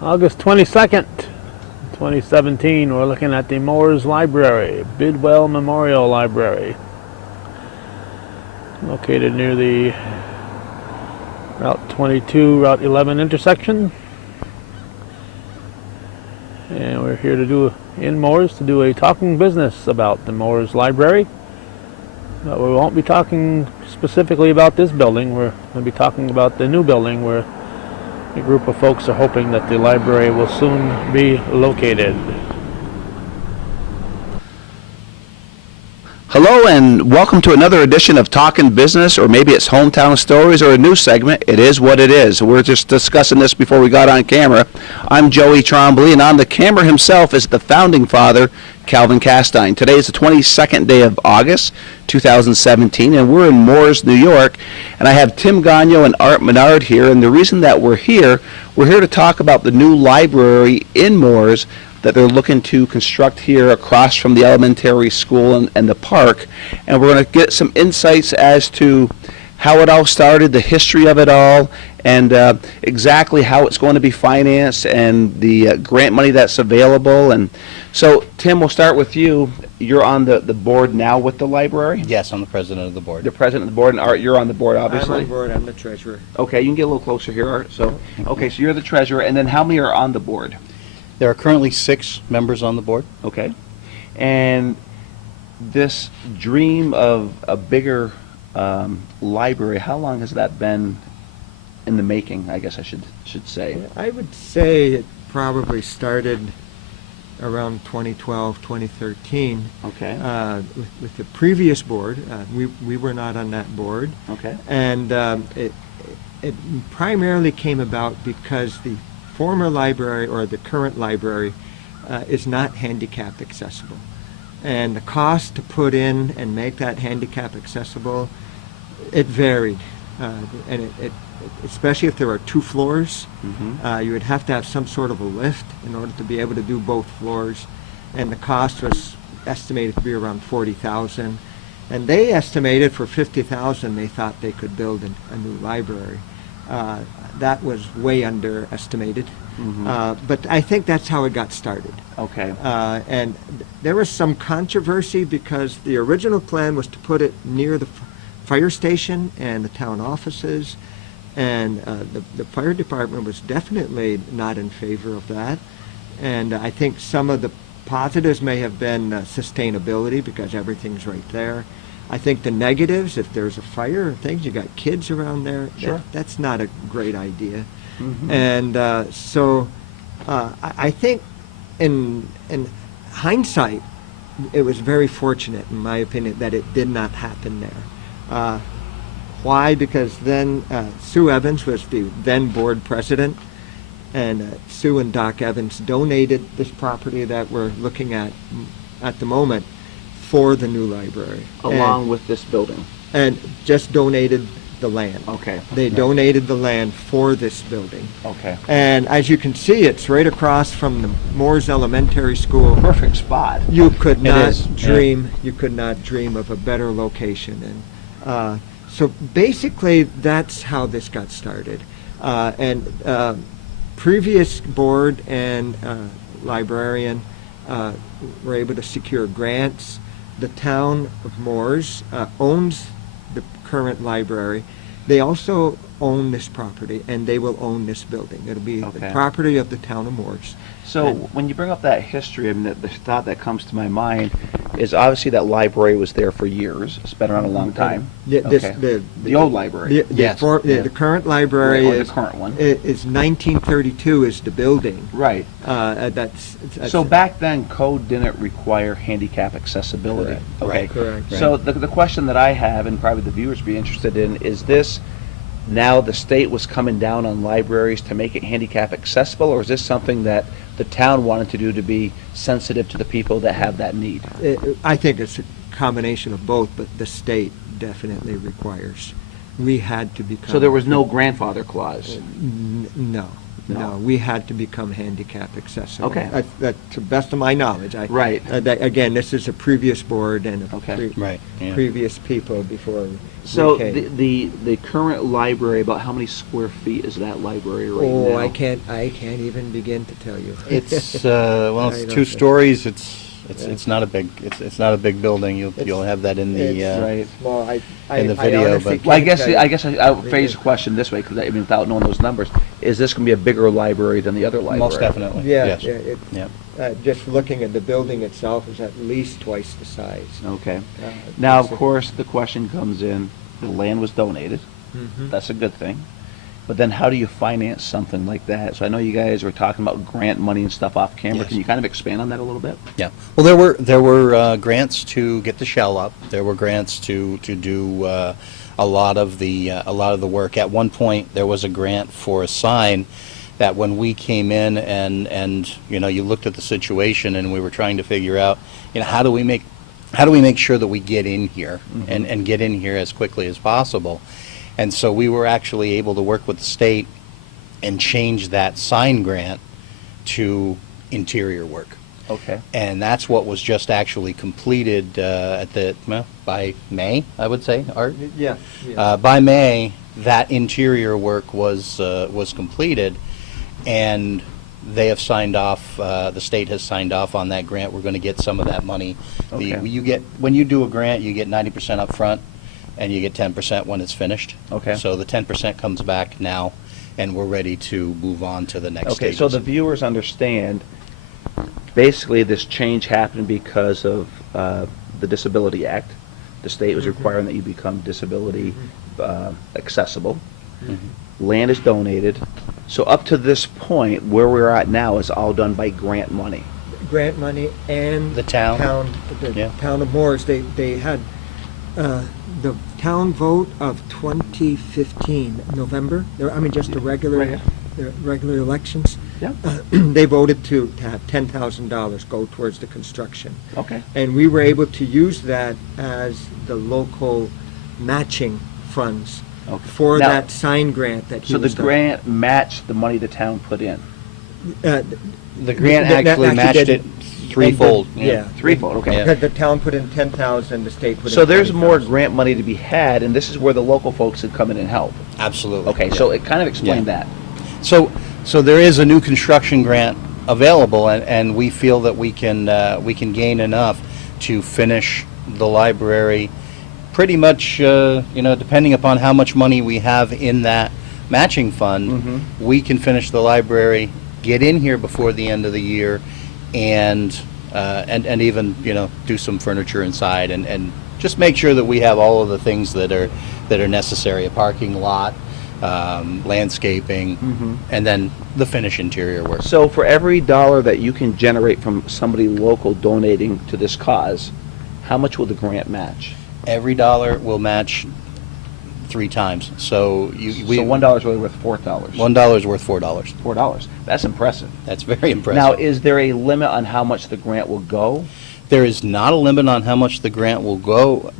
August 22nd, 2017, we're looking at the Mooers Library, Bidwell Memorial Library, located near the Route 22, Route 11 intersection. And we're here in Mooers to do a talking business about the Mooers Library. But we won't be talking specifically about this building. We're going to be talking about the new building where a group of folks are hoping that the library will soon be located. Hello and welcome to another edition of Talkin' Business, or maybe it's Hometown Stories or a new segment. It is what it is. We're just discussing this before we got on camera. I'm Joey Trombley, and on the camera himself is the founding father, Calvin Castine. Today is the 22nd day of August, 2017, and we're in Mooers, New York, and I have Tim Gony and Art Menard here, and the reason that we're here to talk about the new library in Mooers that they're looking to construct here across from the elementary school and the park. And we're going to get some insights as to how it all started, the history of it all, and exactly how it's going to be financed and the grant money that's available. And so, Tim, we'll start with you. You're on the board now with the library? Yes, I'm the president of the board. The president of the board, and Art, you're on the board, obviously? I'm on board. I'm the treasurer. Okay, you can get a little closer here, Art. So, okay, so you're the treasurer, and then how many are on the board? There are currently 6 members on the board. Okay. And this dream of a bigger library, how long has that been in the making, I guess I should say? I would say it probably started around 2012, 2013. Okay. With the previous board. We were not on that board. Okay. And it primarily came about because the former library, or the current library, is not handicap accessible. And the cost to put in and make that handicap accessible, it varied. And it especially if there are 2 floors, you would have to have some sort of a lift in order to be able to do both floors. And the cost was estimated to be around $40,000. And they estimated for $50,000 they thought they could build a new library. That was way underestimated, but I think that's how it got started. Okay. And there was some controversy because the original plan was to put it near the fire station and the town offices, and the fire department was definitely not in favor of that. And I think some of the positives may have been sustainability, because everything's right there. I think the negatives, if there's a fire and things, you got kids around there, sure, that's not a great idea. And so I think in hindsight, it was very fortunate, in my opinion, that it did not happen there. Why? Because then Sue Evans was the then board president, and Sue and Doc Evans donated this property that we're looking at the moment for the new library. Along with this building? And just donated the land. Okay. They donated the land for this building. Okay. And as you can see, it's right across from the Mooers Elementary School. Perfect spot. You could not is. dream, you could not dream of a better location. And so basically that's how this got started. And previous board and librarian were able to secure grants. The town of Mooers owns the current library. They also own this property, and they will own this building. It'll be the property of the town of Mooers. So when you bring up that history, I mean, the thought that comes to my mind is obviously that library was there for years. It's been around a long time. The old library. The current library or the current one. Is 1932 is the building. Right. That's so back then, code didn't require handicap accessibility. Correct. Okay. Right. Correct. So the question that I have, and probably the viewers would be interested in, is this now the state was coming down on libraries to make it handicap accessible, or is this something that the town wanted to do to be sensitive to the people that have that need? I think it's a combination of both, but the state definitely requires. We had to become. So there was no grandfather clause? No. No, we had to become handicap accessible. Okay. That, to the best of my knowledge. Right. Again, this is a previous board and a Okay. Right, yeah. previous people before So we came. the current library, about how many square feet is that library right now? Oh, I can't even begin to tell you. It's, well, I it's don't 2 think- stories, it's not a big, it's not a big building, you'll have that in the, Right. Well, in the video, honestly but- Well, I can't tell you. guess I'll phrase the question this way, because I mean, without knowing those numbers, is this going to be a bigger library than the other library? most definitely, Yeah, yes. yeah, it, Yeah. just looking at the building itself is at least twice the size. Okay. Uh, Now, of it's a- course, the question comes in, the land was donated. Mhm. That's a good thing. But then how do you finance something like that? So I know you guys were talking about grant money and stuff off camera. Yes. Can you kind of expand on that a little bit? Yeah. Well, there were grants to get the shell up. There were grants to do a lot of the work. At one point, there was a grant for a sign that when we came in and you looked at the situation and we were trying to figure out how do we make sure that we get in here and get in here as quickly as possible. And so we were actually able to work with the state and change that sign grant to interior work. Okay. And that's what was just actually completed by May, I would say, Art? Yeah. yeah. By May, that interior work was completed, and they have signed off, the state has signed off on that grant. We're going to get some of that money. Okay. When you do a grant, you get 90% up front, and you get 10% when it's finished. Okay. So the 10% comes back now, and we're ready to move on to the next Okay, stages. so the viewers understand, basically this change happened because of the Disability Act. The state was requiring that you become disability accessible. Land is donated. So up to this point, where we're at now is all done by grant money. Grant money and The town. the Yeah. town of Mooers, they had the town vote of 2015, November, just the Right. regular elections. Yeah. They voted to have $10,000 go towards the construction. Okay. And we were able to use that as the local matching funds Okay. for Now- that sign grant that he So the was done. grant matched the money the town put in? The grant That actually matched did it threefold. Yeah. Threefold, okay. Yeah. The town put in 10,000, the state put in So there's more 20,000. grant money to be had, and this is where the local folks could come in and help. Absolutely. Okay, so it kind of explained Yeah. that. So there is a new construction grant available, and we feel that we can gain enough to finish the library pretty much, depending upon how much money we have in that matching fund, we can finish the library, get in here before the end of the year, and even, do some furniture inside, and just make sure that we have all of the things that are necessary, a parking lot, landscaping, and then the finish interior work. So for every dollar that you can generate from somebody local donating to this cause, how much will the grant match? Every dollar will match 3 times. So So $1 is really worth $4. $1 is worth $4. $4. That's impressive. That's very impressive. Now, is there a limit on how much the grant will go? There is not a limit on how much the grant will go,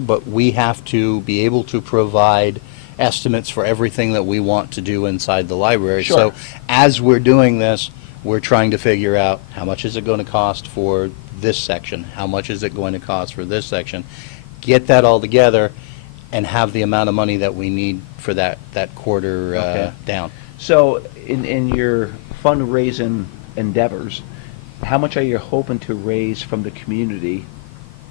but we have to be able to provide estimates for everything that we want to do inside the library. Sure. So as we're doing this, we're trying to figure out how much is it going to cost for this section? How much is it going to cost for this section? Get that all together and have the amount of money that we need for that quarter Okay. down. So in your fundraising endeavors, how much are you hoping to raise from the community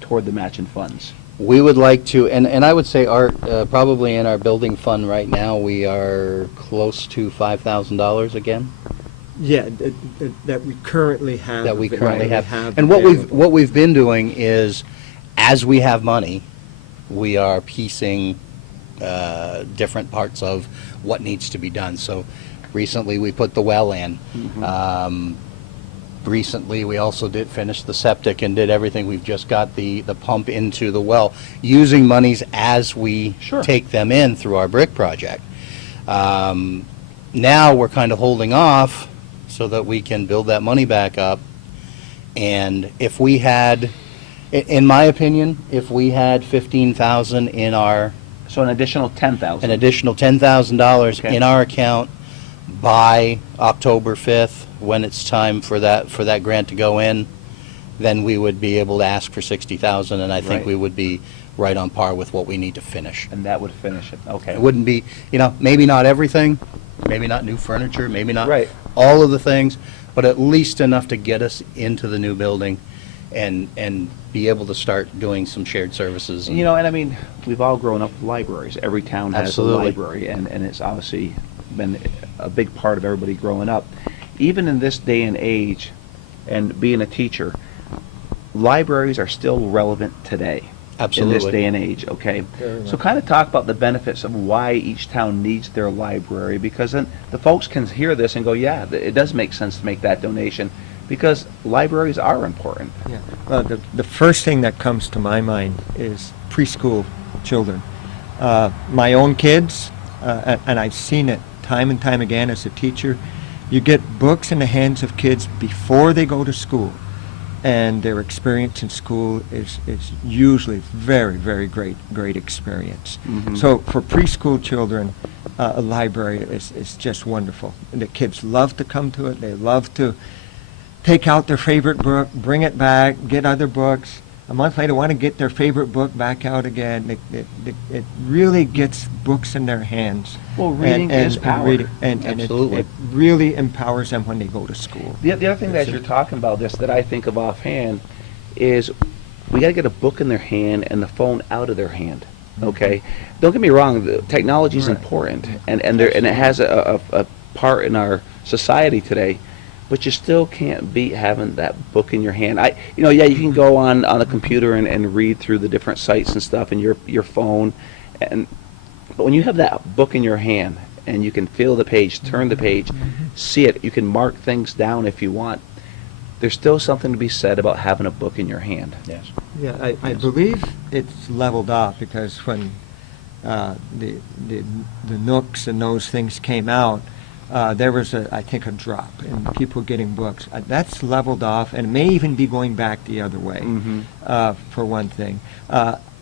toward the matching funds? We would like to, and I would say, Art, probably in our building fund right now, we are close to $5,000 again. Yeah, that we currently have. That we currently have. And available. what we've been doing is, as we have money, we are piecing different parts of what needs to be done. So recently, we put the well in. Recently, we also did finish the septic and did everything. We've just got the pump into the well, using monies as we Sure. take them in through our brick project. Now, we're kind of holding off so that we can build that money back up. And if we had, in my opinion, if we had 15,000 in our, So an additional 10,000. an additional $10,000 Okay. in our account by October 5th, when it's time for that grant to go in, then we would be able to ask for 60,000, and I think Right. we would be right on par with what we need to finish. And that would finish it, okay. It wouldn't be, maybe not everything, maybe not new furniture, maybe not Right. all of the things, but at least enough to get us into the new building and be able to start doing some shared services. And I mean, we've all grown up with libraries. Every town has Absolutely. a library, and it's obviously been a big part of everybody growing up. Even in this day and age, and being a teacher, libraries are still relevant today. Absolutely. In this day and age, okay? Very So much. kind of talk about the benefits of why each town needs their library, because then the folks can hear this and go, yeah, it does make sense to make that donation, because libraries are important. Yeah. Well, the first thing that comes to my mind is preschool children. My own kids, and I've seen it time and time again as a teacher, you get books in the hands of kids before they go to school, and their experience in school is usually very, very great experience. Mhm. So for preschool children, a library is just wonderful. And the kids love to come to it. They love to take out their favorite book, bring it back, get other books. A month later, want to get their favorite book back out again. It really gets books in their hands. Well, reading is power. And Absolutely. it really empowers them when they go to school. The other thing that you're talking about this that I think of offhand is we got to get a book in their hand and the phone out of their hand. Okay, don't get me wrong. The technology is Right. important, and it has a part in our society today. But you still can't beat having that book in your hand. Yeah, you can go on a computer and read through the different sites and stuff, and your phone, but when you have that book in your hand and you can feel the page, turn the page, see it, you can mark things down if you want. There's still something to be said about having a book in your hand. Yes. Yeah, I believe it's leveled off because when the Nooks and those things came out, there was I think a drop in people getting books. That's leveled off, and it may even be going back the other way. For one thing.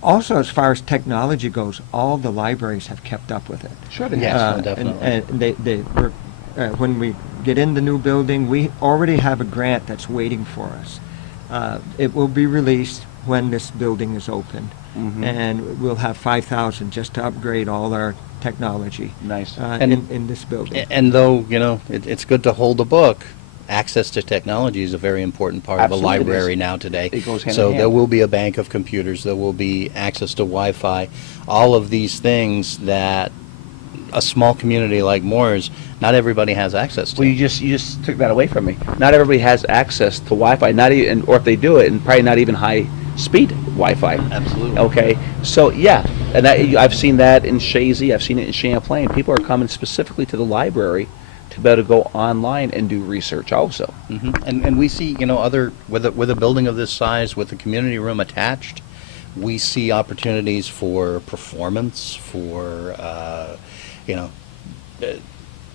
Also, as far as technology goes, all the libraries have kept up with it. Sure they Yes, have. no, definitely. And they were, when we get in the new building, we already have a grant that's waiting for us. It will be released when this building is open, and we'll have 5,000 just to upgrade all our technology Nice. in this building. And though, it's good to hold a book, access to technology is a very important part Absolutely of it a library is. now today. It goes hand So in there hand. will be a bank of computers, there will be access to Wi-Fi, all of these things that a small community like Mooers, not everybody has access to. Well, you just took that away from me. Not everybody has access to Wi-Fi, not even, or if they do it, and probably not even high-speed Wi-Fi. Absolutely. Okay, so yeah, and I've seen that in Shazy, I've seen it in Champlain. People are coming specifically to the library to be able to go online and do research also. And we see, with a building of this size, with a community room attached, we see opportunities for performance, for,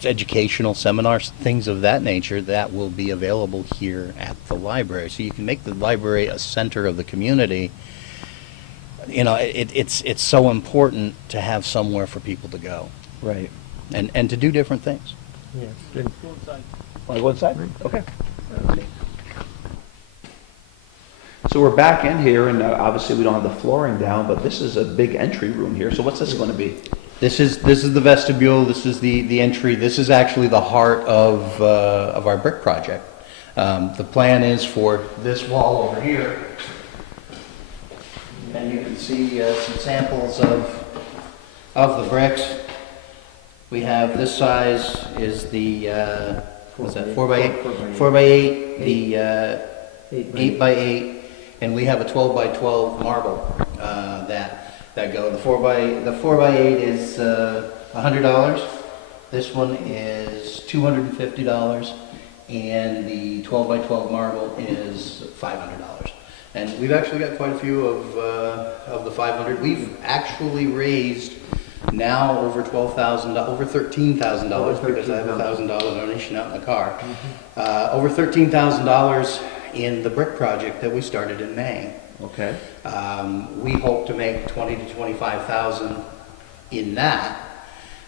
educational seminars, things of that nature that will be available here at the library. So you can make the library a center of the community. It's so important to have somewhere for people to go Right. and to do different things. Yes. Want to go inside? Okay. So we're back in here, and obviously we don't have the flooring down, but this is a big entry room here. So what's this going to be? This is the vestibule. This is the entry. This is actually the heart of our brick project. The plan is for this wall over here, and you can see some samples of the bricks. We have this size is the what's that, 4x8, 4x8, the 8x8, and we have a 12x12 marble that go. The 4x8 is $100. This one is $250, and the 12x12 marble is $500. And we've actually got quite a few of the 500. We've actually raised now over $12,000, over $13,000 because I have a $1,000 donation out in the car. Over $13,000 in the brick project that we started in May. Okay. We hope to make 20 to 25,000 in that.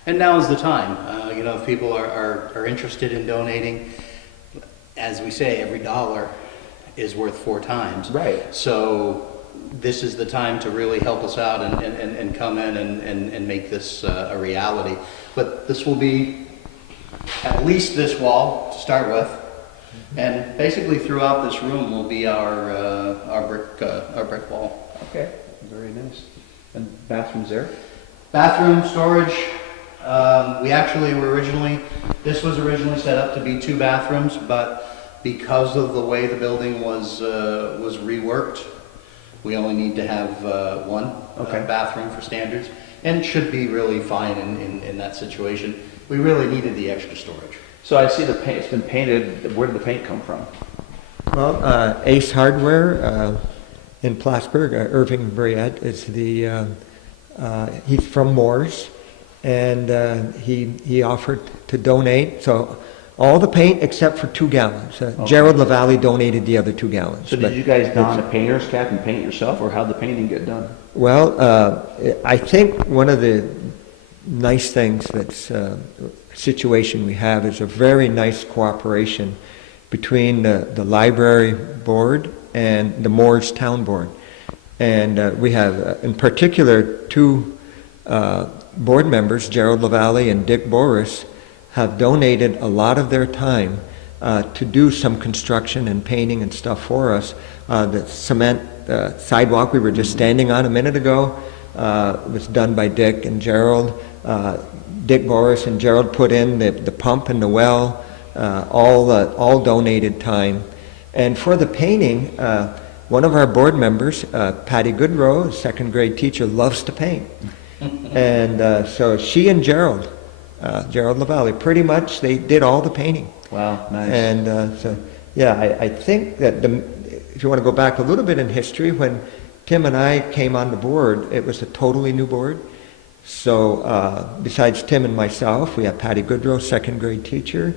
And now is the time. You know, if people are interested in donating, as we say, every dollar is worth 4 times. Right. So this is the time to really help us out and come in and make this a reality. But this will be at least this wall to start with. And basically throughout this room will be our brick wall. Okay, very nice. And bathrooms there? Bathroom, storage. This was originally set up to be 2 bathrooms, but because of the way the building was reworked, we only need to have 1 bathroom for standards, and it should be really fine in that situation. We really needed the extra storage. So I see the paint, it's been painted. Where did the paint come from? Well, Ace Hardware in Plattsburgh, Irving Briette is he's from Mooers, and he offered to donate. So all the paint except for 2 gallons. Gerald LaValle donated the other 2 gallons. So did you guys don a painter's cap and paint yourself, or how'd the painting get done? Well, I think one of the nice things that's situation we have is a very nice cooperation between the library board and the Mooers Town Board. And we have, in particular, 2 board members, Gerald LaValle and Dick Boris, have donated a lot of their time to do some construction and painting and stuff for us. The cement sidewalk we were just standing on a minute ago was done by Dick and Gerald. Dick Boris and Gerald put in the pump and the well, all donated time. And for the painting, one of our board members, Patty Goodrow, a 2nd grade teacher, loves to paint. And so she and Gerald LaValle, pretty much they did all the painting. Wow, nice. And so, yeah, I think that if you want to go back a little bit in history, when Tim and I came on the board, it was a totally new board. So besides Tim and myself, we had Patty Goodrow, 2nd grade teacher.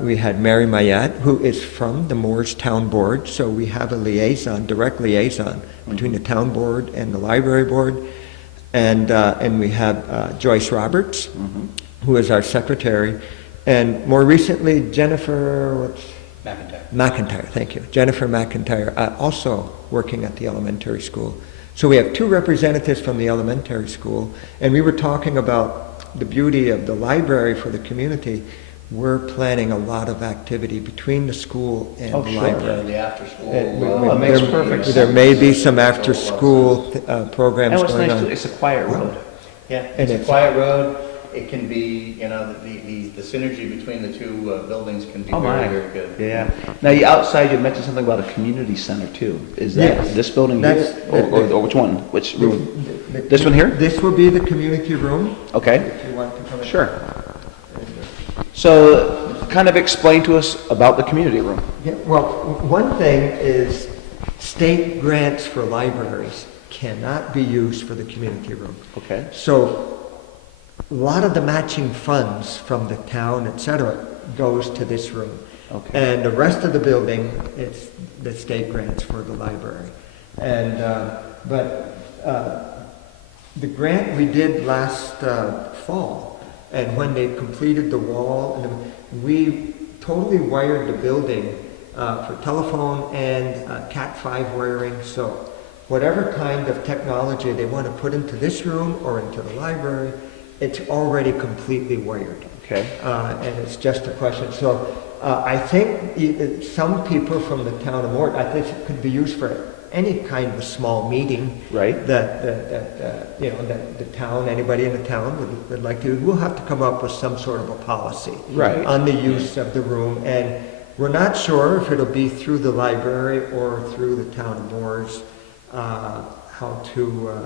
We had Mary Mayette, who is from the Mooers Town Board. So we have a direct liaison between the town board and the library board. And we have Joyce Roberts, who is our secretary. And more recently, Jennifer McIntyre, thank you. Jennifer McIntyre, also working at the elementary school. So we have 2 representatives from the elementary school, and we were talking about the beauty of the library for the community. We're planning a lot of activity between the school and the library. The after school. It makes perfect sense. There may be some after-school programs And what's going nice on. too, it's a quiet road. Yeah, And it's a quiet road. It can be, you know, the synergy between the 2 buildings can be very, very good. Yeah. Now, you outside, you mentioned something about a community center too. Is that Yes. this building That's- here, or which one? Which room? This one here? This will be the community room, Okay. if you want to come in. Sure. So, kind of explain to us about the community room. Yeah, well, one thing is state grants for libraries cannot be used for the community room. Okay. So a lot of the matching funds from the town, et cetera, goes to this room. Okay. And the rest of the building, it's the state grants for the library. And, the grant we did last fall, and when they completed the wall, and we totally wired the building for telephone and Cat5 wiring. So whatever kind of technology they want to put into this room or into the library, it's already completely wired. Okay. And it's just a question. So I think some people from the town of Mort, I think it could be used for any kind of a small meeting. Right. That the town, anybody in the town would like to. We'll have to come up with some sort of a policy. Right. On the use of the room. And we're not sure if it'll be through the library or through the town of Mooers, how to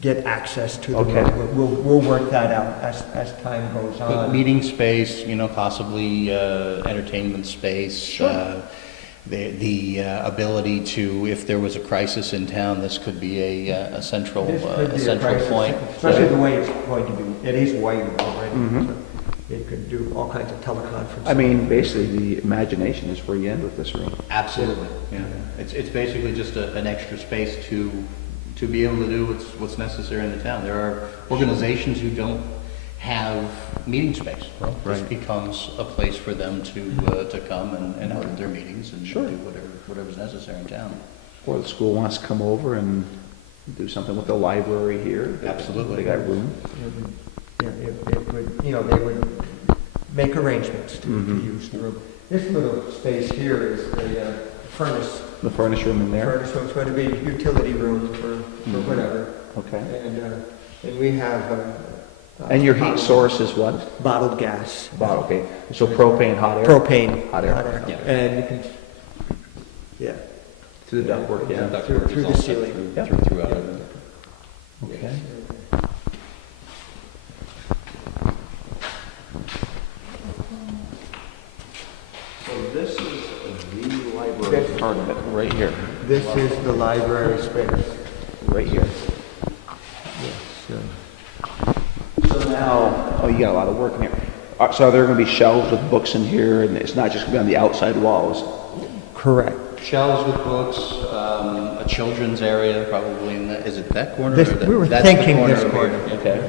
get access to the Okay. room. We'll work that out as time goes on. Meeting space, you know, possibly entertainment space. Sure. The ability to, if there was a crisis in town, this could be a central This could be a central crisis, point. especially the way it's going to be. It is wired already. Mhm. So it could do all kinds of teleconferencing. I mean, basically, the imagination is where you end with this room. Absolutely, yeah. It's basically just an extra space to to be able to do what's necessary in the town. There are organizations who don't have meeting space. Well, this becomes a place for them to come and hold their meetings and do whatever's necessary in town. Or the school wants to come over and do something with the library here. Absolutely. They got room. It would, they would make arrangements to use the room. This little space here is the furnace. The furnace room in there? Furnace room's going to be a utility room for whatever. Okay. And we have... And your heat source is what? Bottled gas. Okay. So propane, hot air? Propane. Hot air. Yeah. And you can, Through the ductwork, yeah. through the ceiling. Throughout. Okay. So this is the library part of it, right here. This is the library space. Right here. Yes. So now, you got a lot of work in here. So are there going to be shelves with books in here, and it's not just going to be on the outside walls? Correct. Shelves with books, a children's area probably in that, is it that corner? This, or that, we were that's the thinking corner this over corner. here? Okay.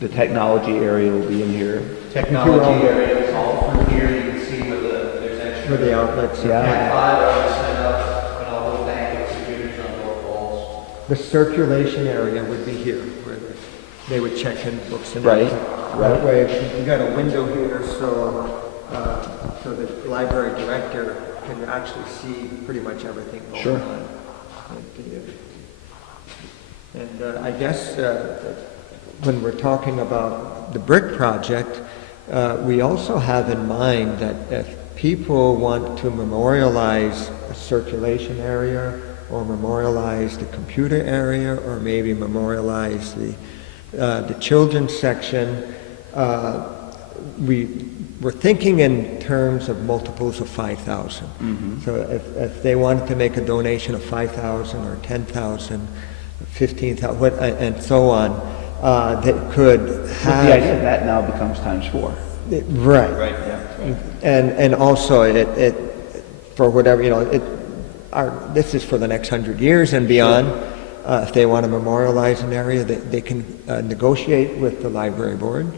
The technology area will be in here. Technology area is all through here. You can see where there's extra. For the outlets. Yeah. 5 already set up, and all those bank computers on both walls. The circulation area would be here, where they would check in books and Right, everything. right. That way, you got a window here, so the library director can actually see pretty much everything going Sure. on. And I guess when we're talking about the brick project, we also have in mind that if people want to memorialize a circulation area, or memorialize the computer area, or maybe memorialize the children's section, we're thinking in terms of multiples of 5,000. So if they wanted to make a donation of 5,000 or 10,000, 15,000, and so on, they could have... The idea of that now becomes times 4. Right. Right, yeah. And also it for whatever, this is for the next 100 years and beyond. If they want to memorialize an area, they can negotiate with the library board,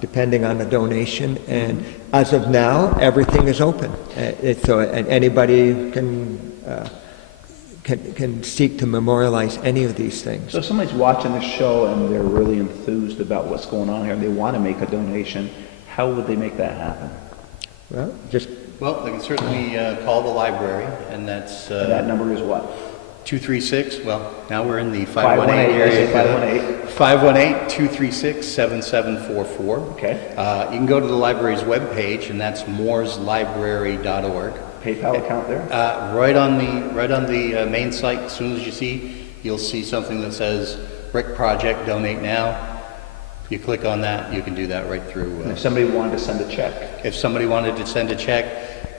depending on the donation. And as of now, everything is open. So anybody can seek to memorialize any of these things. So if somebody's watching this show and they're really enthused about what's going on here and they want to make a donation, how would they make that happen? Well, Well, they can certainly call the library, and that's That number is what? 236. Well, now we're in the 518 area. 518. 518-236-7744. Okay. You can go to the library's webpage, and that's mooreslibrary.org. PayPal account there? Right on the main site, as soon as you'll see something that says Brick Project, donate now. You click on that, you can do that right through. And if somebody wanted to send a check? If somebody wanted to send a check,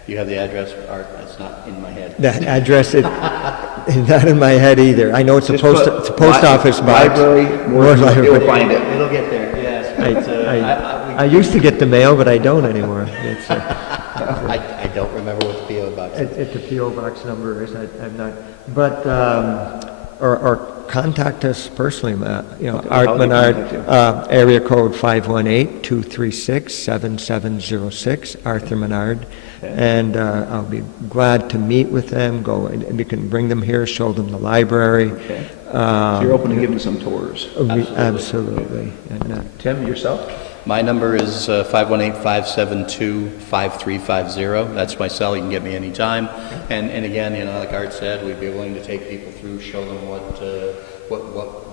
you have the address. Art, it's not in my head. that address is not in my head either. I know it's a Just post put office box. Library, Mooers Library. you'll find it. It'll get there, yes. I used to get the mail, but I don't anymore. It's, I don't remember what the PO box is. it's a P.O. box number is. I'm not. But or contact us personally. Art how do they Menard, contact you? area code 518-236-7706. Arthur Menard. And I'll be glad to meet with them. Go and we can bring them here, show them the library. Okay. So you're open to giving some tours? Absolutely. And, Tim, yourself? My number is 518-572-5350. That's my cell. You can get me anytime. And again, like Art said, we'd be willing to take people through, show them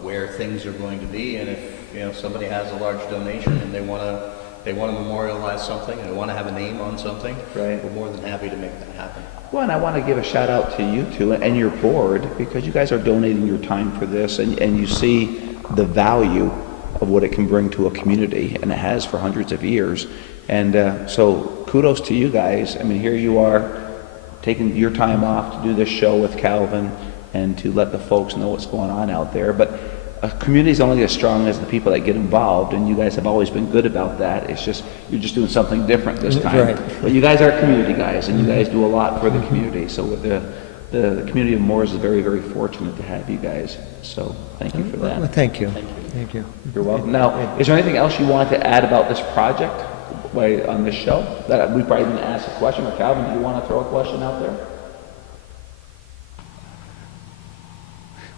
where things are going to be, and if somebody has a large donation and they want to memorialize something and they want to have a name on something, Right. we're more than happy to make that happen. Well, and I want to give a shout out to you two and your board, because you guys are donating your time for this, and you see the value of what it can bring to a community, and it has for hundreds of years. And so kudos to you guys. I mean, here you are taking your time off to do this show with Calvin and to let the folks know what's going on out there. But a community is only as strong as the people that get involved, and you guys have always been good about that. It's just, you're just doing something different this time. Right. But you guys are community guys, and you guys do a lot for the community. So the community of Mooers is very, very fortunate to have you guys. So thank you for Well, that. thank you. Thank you. You're welcome. Now, is there anything else you wanted to add about this project on this show? That we probably didn't ask a question, or Calvin, do you want to throw a question out there?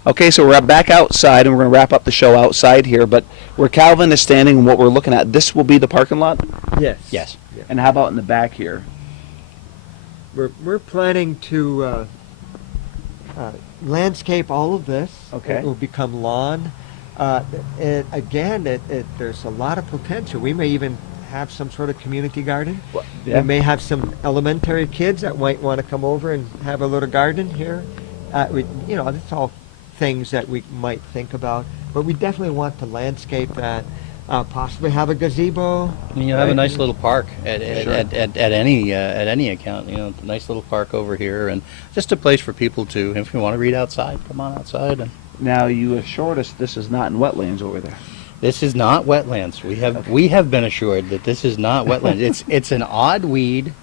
Okay, so we're back outside, and we're going to wrap up the show outside here. But where Calvin is standing and what we're looking at, this will be the parking lot? Yes. Yes. Yeah. And how about in the back here? We're planning to landscape all of this. Okay. It will become lawn. There's a lot of potential. We may even have some sort of community garden. Yeah. We may have some elementary kids that might want to come over and have a little garden here. That's all things that we might think about. But we definitely want to landscape that. Possibly have a gazebo. I mean, you have a nice little park at Sure. any account. A nice little park over here, and just a place for people to, if you want to read outside, come on outside. And Now, you assured us this is not in wetlands over there. this is not wetlands. We have been assured that this is not wetlands. It's an odd weed.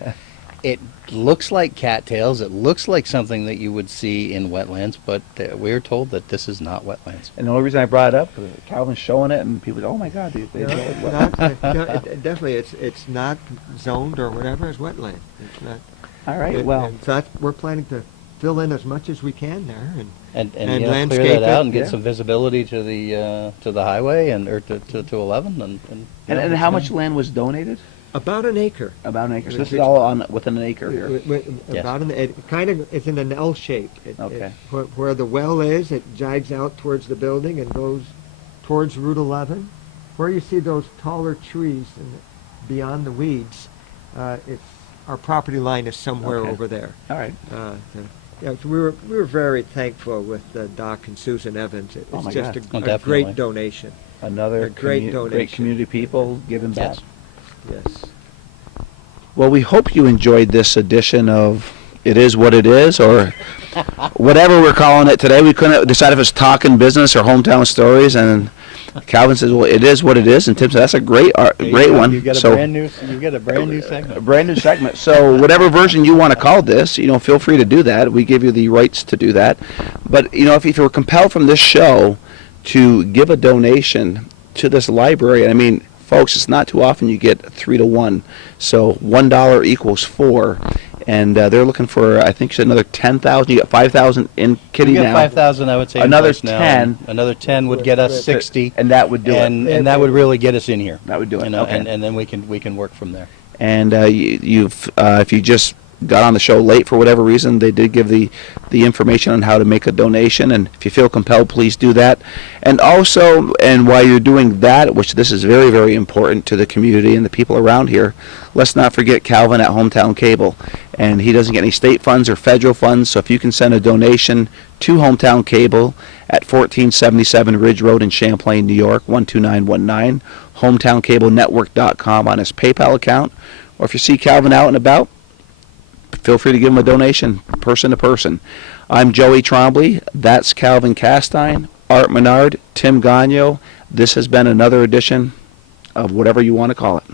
It looks like cattails. It looks like something that you would see in wetlands, but we're told that this is not wetlands. And the only reason I brought it up, Calvin's showing it, and people go, oh my God, they No, know it's it's wetlands. definitely, it's not zoned or whatever as wetland. It's not. All right, well, And so we're planning to fill in as much as we can there, And And clear landscape that out it, and get yeah. some visibility to the highway or to 11 and how much land was donated? about an acre. About an acre. So this is all within an acre here. Yes. It kind of is in an L shape. Okay. Where the well is, it jigs out towards the building and goes towards Route 11. Where you see those taller trees and beyond the weeds, it's our property line is somewhere Okay. over there. All right. So we were very thankful with Doc and Susan Evans. It's Oh my just God. Oh, a definitely. great donation. Another A great donation. great community people giving back. Yes. Yes. Well, we hope you enjoyed this edition of It Is What It Is, or whatever we're calling it today. We couldn't decide if it's Talking Business or Hometown Stories, and Calvin says, well, it is what it is, and Tim said, that's a great one. You got a So, brand new segment. a brand new segment. So whatever version you want to call this, feel free to do that. We give you the rights to do that. But, if you're compelled from this show to give a donation to this library, I mean, folks, it's not too often you get 3 to 1. So $1 equals 4. And they're looking for, I think, another 10,000. You got 5,000 in kitty We got now. 5,000, I would say. in Another place now. 10. Another 10 would get us 60, And that would do it. and that would really get us in here. That would do it. Okay. And then we can work from there. And if you just got on the show late for whatever reason, they did give the information on how to make a donation, and if you feel compelled, please do that. And also, and while you're doing that, which this is very, very important to the community and the people around here, let's not forget Calvin at Hometown Cable. And he doesn't get any state funds or federal funds, so if you can send a donation to Hometown Cable at 1477 Ridge Road in Champlain, New York, 12919, HometownCableNetwork.com on his PayPal account, or if you see Calvin out and about, feel free to give him a donation, person to person. I'm Joey Trombley. That's Calvin Castine, Art Menard, Tim Gagno. This has been another edition of whatever you want to call it.